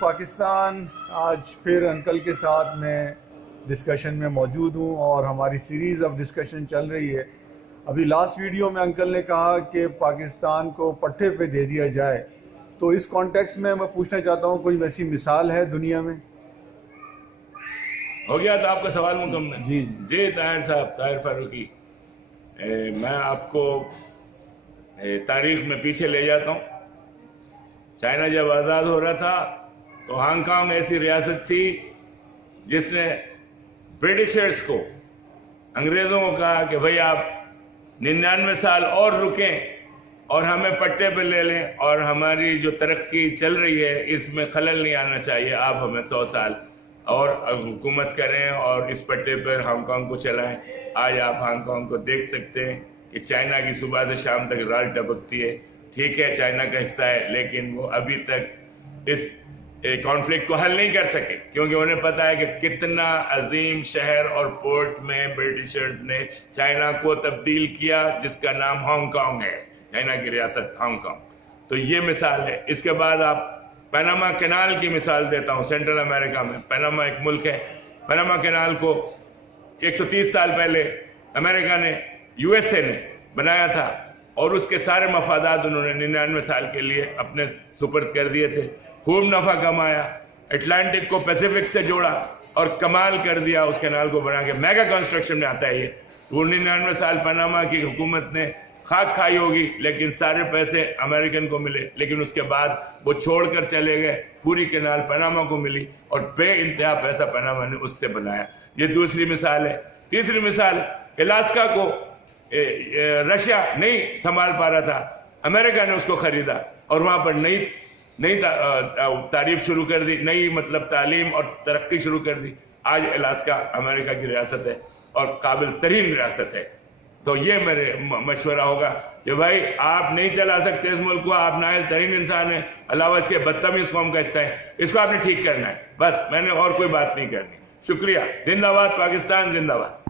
پاکستان آج پھر انکل کے ساتھ میں ڈسکشن میں موجود ہوں اور ہماری سیریز اب ڈسکشن چل رہی ہے. ابھی لاسٹ ویڈیو میں انکل نے کہا کہ پاکستان کو پٹھے پہ دے دیا جائے, تو اس کانٹیکس میں پوچھنا چاہتا ہوں کوئی ویسی مثال ہے دنیا میں؟ ہو گیا تو آپ کا سوال مکمل. جی طاہر صاحب, طاہر فاروقی, میں آپ کو تاریخ میں پیچھے لے جاتا ہوں. چائنا جب آزاد ہو رہا تھا تو ہانگ کانگ ایسی ریاست تھی جس نے برٹشرز کو, انگریزوں کو کہا کہ بھئی آپ 99 سال اور رکیں اور ہمیں پٹے پہ لے لیں, اور ہماری جو ترقی چل رہی ہے اس میں خلل نہیں آنا چاہیے, آپ ہمیں 100 سال اور حکومت کریں اور اس پٹے پر ہانگ کانگ کو چلائیں. آج آپ ہانگ کانگ کو دیکھ سکتے ہیں کہ چائنا کی صبح سے شام تک رال ٹپکتی ہے. ٹھیک ہے چائنا کا حصہ ہے, لیکن وہ ابھی تک اس کانفلکٹ کو حل نہیں کر سکے, کیونکہ انہیں پتا ہے کہ کتنا عظیم شہر اور پورٹ میں برٹشرز نے چائنا کو تبدیل کیا, جس کا نام ہانگ کانگ ہے, چائنا کی ریاست ہانگ کانگ. تو یہ مثال ہے. اس کے بعد آپ پیناما کینال کی مثال دیتا ہوں. سینٹرل امریکہ میں پیناما ایک ملک ہے. پیناما کینال کو 130 سال پہلے امریکہ نے, یو ایس اے نے بنایا تھا, اور اس کے سارے مفادات انہوں نے 99 سال کے لیے اپنے سپرد کر دیے تھے. خوب نفع کمایا, اٹلانٹک کو پیسیفک سے جوڑا اور کمال کر دیا اس کینال کو بنا کے. میگا کنسٹرکشن میں آتا ہے یہ. 99 سال پاناما کی حکومت نے خاک کھائی ہوگی, لیکن سارے پیسے امریکن کو ملے, لیکن اس کے بعد وہ چھوڑ کر چلے گئے, پوری کینال پاناما کو ملی اور بے انتہا پیسہ پاناما نے اس سے بنایا. یہ دوسری مثال ہے. تیسری مثال, الاسکا کو رشیا نہیں سنبھال پا رہا تھا, امریکہ نے اس کو خریدا اور وہاں پر نئی تعریف شروع کر دی, نئی تعلیم اور ترقی شروع کر دی. آج الاسکا امریکہ کی ریاست ہے اور قابل ترین ریاست ہے. تو یہ میرے مشورہ ہوگا کہ بھائی آپ نہیں چلا سکتے اس ملک کو, آپ نااہل ترین انسان ہیں, علاوہ اس کے بدتمیز قوم کا حصہ ہیں, اس کو آپ نے ٹھیک کرنا ہے. بس میں نے اور کوئی بات نہیں کرنی. شکریہ. زندہ باد پاکستان, زندہ باد.